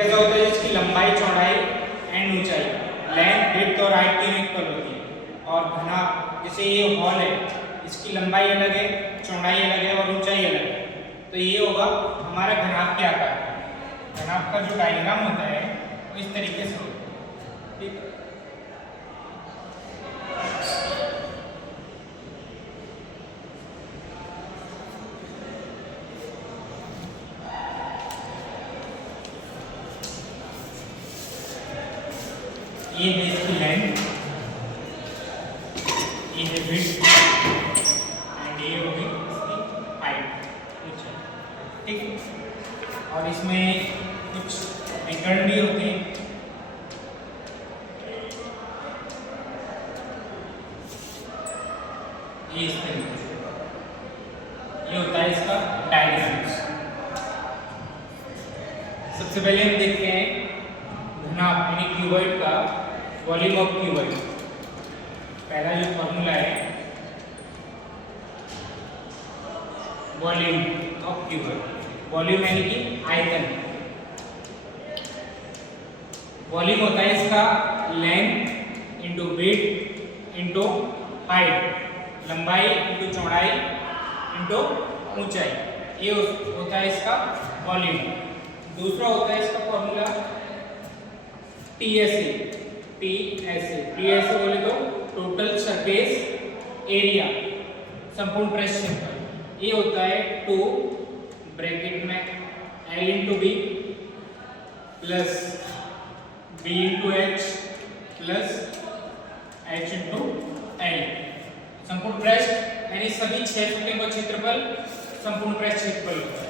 कैसा होता है जिसकी लंबाई चौड़ाई एंड ऊंचाई लेंथ विड्थ और हाइट तीनों इक्वल होती है। और घनाभ जैसे ये हॉल है, इसकी लंबाई अलग है, चौड़ाई अलग है और ऊंचाई अलग है, तो ये होगा हमारा घनाभ के आकार का। घनाभ का जो डायग्राम होता है वो इस तरीके से होता है, ठीक है। ये है इसकी लेंथ, ये है विड्थ एंड ये होगी इसकी हाइट, ठीक है। और इसमें कुछ विकर्ण भी होते हैं। ये इस तरीके से ये होता है इसका डायग्राम। सबसे पहले हम देखते हैं घनाभ यानी क्यूबॉइड का वॉल्यूम ऑफ क्यूबॉइड। पहला जो फॉर्मूला है वॉल्यूम ऑफ क्यूबॉइड, वॉल्यूम यानी कि आयतन। वॉल्यूम होता है इसका length into width into height, लंबाई इंटू चौड़ाई इंटू ऊंचाई, ये होता है इसका वॉल्यूम। दूसरा होता है इसका फॉर्मूला टीएसए। टीएसए बोले तो टोटल सरफेस एरिया, संपूर्ण पृष्ठ क्षेत्रफल। ये होता है 2 ब्रैकेट में L into B plus B into H plus H into L. संपूर्ण पृष्ठ यानी सभी 6 फुटिंग का क्षेत्रफल संपूर्ण पृष्ठ क्षेत्रफल होता है।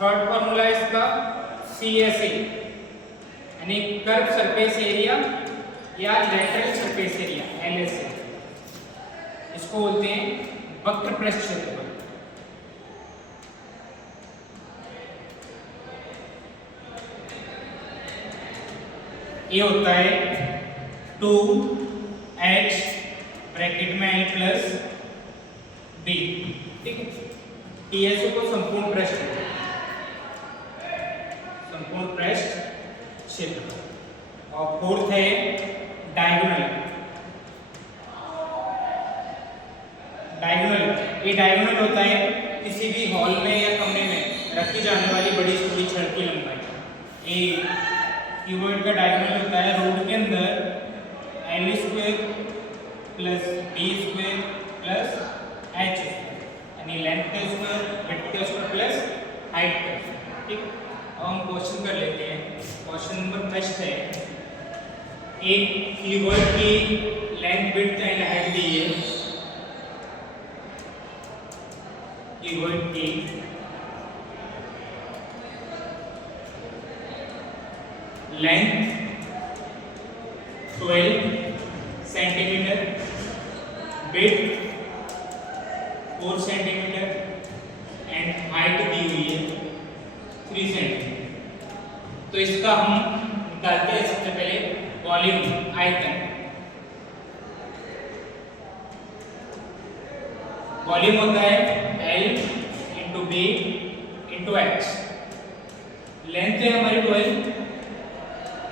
थर्ड फॉर्मूला है इसका CSA यानी कर्व सरफेस एरिया या लैटरल सरफेस एरिया LSA, इसको बोलते हैं वक्र पृष्ठ क्षेत्रफल। ये होता है 2h ब्रैकेट में L प्लस B, ठीक है। TSO को संपूर्ण पृष्ठ क्षेत्रफल। और फोर्थ है डायगोनल। ये डायगोनल होता है किसी भी हॉल में या कमरे में रखी जाने वाली बड़ी छोटी छड़ की लंबाई। ये क्यूबॉइड का डायगोनल होता है रोड के अंदर L square plus B square plus H यानी लेंथ का स्क्वायर, विड्थ का स्क्वायर प्लस हाइट का स्क्वायर, ठीक। अब हम क्वेश्चन कर लेते हैं। क्वेश्चन नंबर फर्स्ट है, एक क्यूबॉइड की लेंथ विड्थ एंड हाइट दी है। क्यूबॉइड की length 12 centimetre, width 4 centimetre and height दी हुई है 3 सेंटीमीटर। तो इसका हम निकालते हैं सबसे पहले वॉल्यूम, आयतन। वॉल्यूम होता है L into B into H. Length है हमारी 12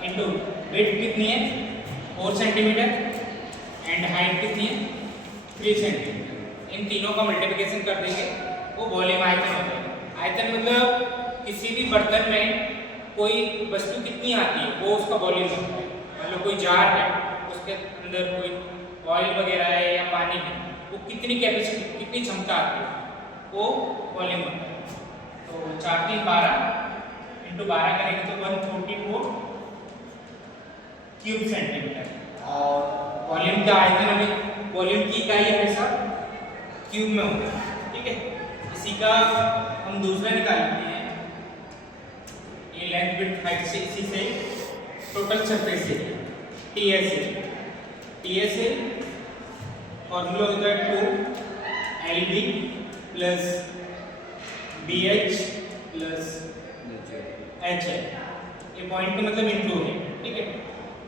इंटू विड्थ कितनी है 4 सेंटीमीटर एंड हाइट कितनी है 3 सेंटीमीटर। इन तीनों का मल्टीप्लिकेशन कर देंगे वो वॉल्यूम आयतन होता है। आयतन मतलब किसी भी बर्तन में कोई वस्तु कितनी आती है वो उसका वॉल्यूम होता है। मतलब कोई जार है, उसके अंदर कोई ऑयल वगैरह है या पानी है, वो कितनी कैपेसिटी, कितनी क्षमता आती है वो वॉल्यूम होता है। तो 4 3 12 इंटू 12 करेंगे तो 144 क्यूब सेंटीमीटर। और वॉल्यूम का आयतन हमें वॉल्यूम की इकाई हमेशा क्यूब में होता है, ठीक है। इसी का हम दूसरा निकाल लेते हैं। ये लेंथ विड्थ हाइट से इसी से total surface area TSA formula होता है 2LB plus BH plus HL। ये पॉइंट का मतलब इंटू है, ठीक है।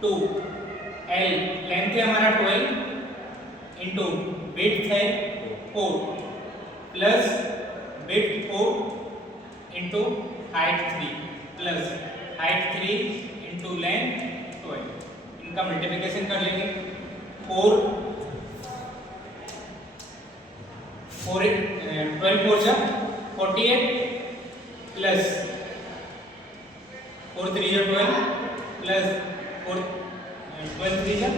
2L लेंथ है हमारा 12 इंटू विड्थ है 4 plus width 4 into height 3 plus height 3 into length 12, इनका मल्टीप्लिकेशन कर लेंगे। 4 12 4 जा 48 प्लस 4 3 जा 12 प्लस 4 12 3 जा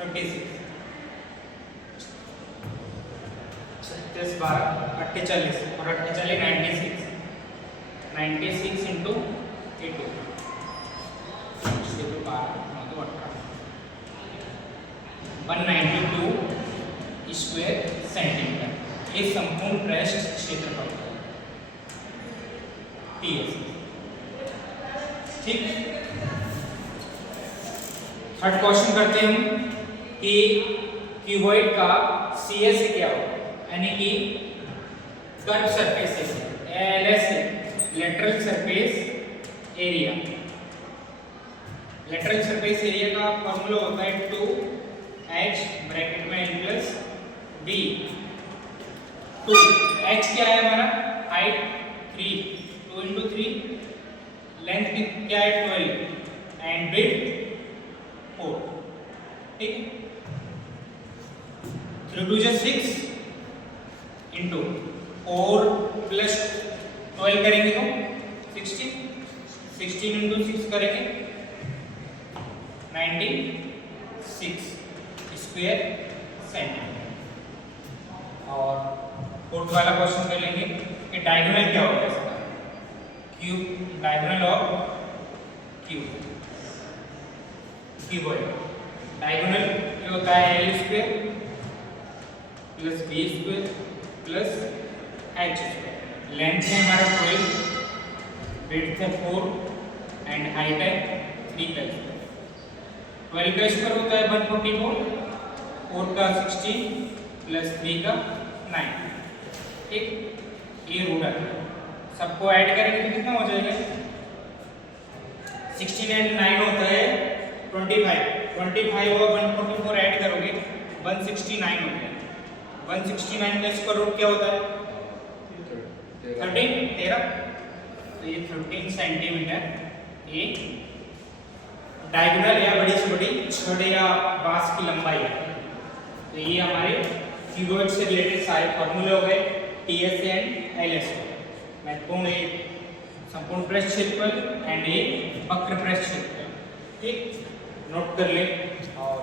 36, 36 12 48 और 48 96 इंटू 8 192 स्क्वायर सेंटीमीटर, ये संपूर्ण पृष्ठ क्षेत्रफल है TS। ठीक, थर्ड क्वेश्चन करते हैं हम कि क्यूबॉइड का CS से क्या होगा, यानी कि curve surface area LS lateral surface area. Lateral surface area का फॉर्मूला होता है 2h ब्रैकेट में n प्लस b। 2h क्या है हमारा, हाइट 3, 2 इंटू 3, लेंथ क्या है 12 एंड विड्थ 4। ठीक है, 3 2 6 इंटू 4 प्लस 12 करेंगे तो 16, 16 इंटू 6 करेंगे 96 स्क्वायर सेंटीमीटर। और फोर्थ वाला क्वेश्चन कर लेंगे कि डायगोनल क्या होगा इसका, cube diagonal of cuboid. Diagonal क्या होता है, L square plus B square plus H square. Length है हमारा 12, विड्थ है 4 एंड हाइट है 3 का स्क्वायर। 12 का स्क्वायर होता है 144, 4 का 16 प्लस 3 का 9। ठीक, ये रूट आ गया। सबको ऐड करेंगे तो कितना हो जाएगा, 16 एंड 9 होता है 25, 25 और 144 ऐड करोगे 169 हो गया। 169 का स्क्वायर रूट क्या होता है 13, तो ये 13 सेंटीमीटर ये डायगोनल या बड़ी से बड़ी छड़ या बांस की लंबाई है। तो ये हमारे क्यूबॉइड से रिलेटेड सारे फॉर्मूले हो गए TS एंड LS। महत्वपूर्ण एक संपूर्ण पृष्ठ क्षेत्रफल एंड एक वक्र पृष्ठ क्षेत्रफल। ठीक, नोट कर ले और